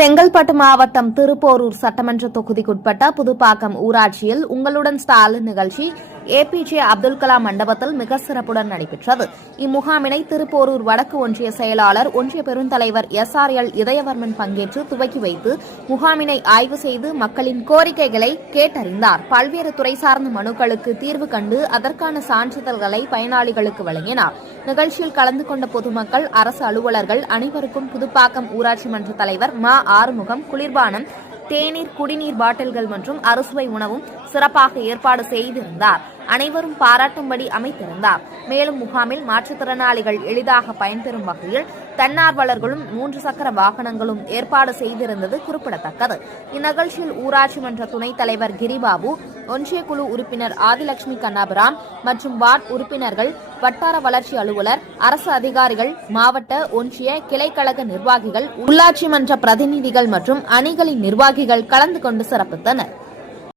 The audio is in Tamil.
செங்கல்பட்டு மாவட்டம் திருப்போரூர் சட்டமன்ற தொகுதிக்குட்பட்ட புதுப்பாக்கம் ஊராட்சியில் உங்களுடன் ஸ்டாலின் நிகழ்ச்சி ஏபிஜே அப்துல் கலாம் மண்டபத்தில் மிக சிறப்புடன் நடைபெற்றது. இம்முகாமினை திருப்போரூர் வடக்கு ஒன்றிய செயலாளர், ஒன்றிய பெருந்தலைவர் SRL இதயவர்மன் பங்கேற்று துவக்கி வைத்து முகாமினை ஆய்வு செய்து மக்களின் கோரிக்கைகளை கேட்டறிந்தார். பல்வேறு துறை சார்ந்த மனுக்களுக்கு தீர்வு கண்டு அதற்கான சான்றிதழ்களை பயனாளிகளுக்கு வழங்கினார். நிகழ்ச்சியில் கலந்து கொண்ட பொதுமக்கள், அரசு அலுவலர்கள் அனைவருக்கும் புதுப்பாக்கம் ஊராட்சி மன்ற தலைவர் ஆறுமுகம் குளிர்பானம், தேநீர், குடிநீர் பாட்டில்கள் மற்றும் அறுசுவை உணவும் சிறப்பாக ஏற்பாடு செய்திருந்தார். அனைவரும் பாராட்டும்படி அமைத்திருந்தார். மேலும் முகாமில் மாற்றுத்திறனாளிகள் எளிதாக பயன்பெறும் வகையில் தன்னார்வலர்களும் 3 சக்கர வாகனங்களும் ஏற்பாடு செய்திருந்தது குறிப்பிடத்தக்கது. இந்நிகழ்ச்சியில் ஊராட்சி மன்ற துணைத் தலைவர் கிரிபாபு, ஒன்றிய குழு உறுப்பினர் ஆதிலட்சுமி கண்ணாபிரான் மற்றும் வார்டு உறுப்பினர்கள், வட்டார வளர்ச்சி அலுவலர், அரசு அதிகாரிகள், மாவட்ட, ஒன்றிய, கிளைக்கழக நிர்வாகிகள், உள்ளாட்சி மன்ற பிரதிநிதிகள் மற்றும் அணிகளின் நிர்வாகிகள் கலந்து கொண்டு சிறப்பித்தனர்.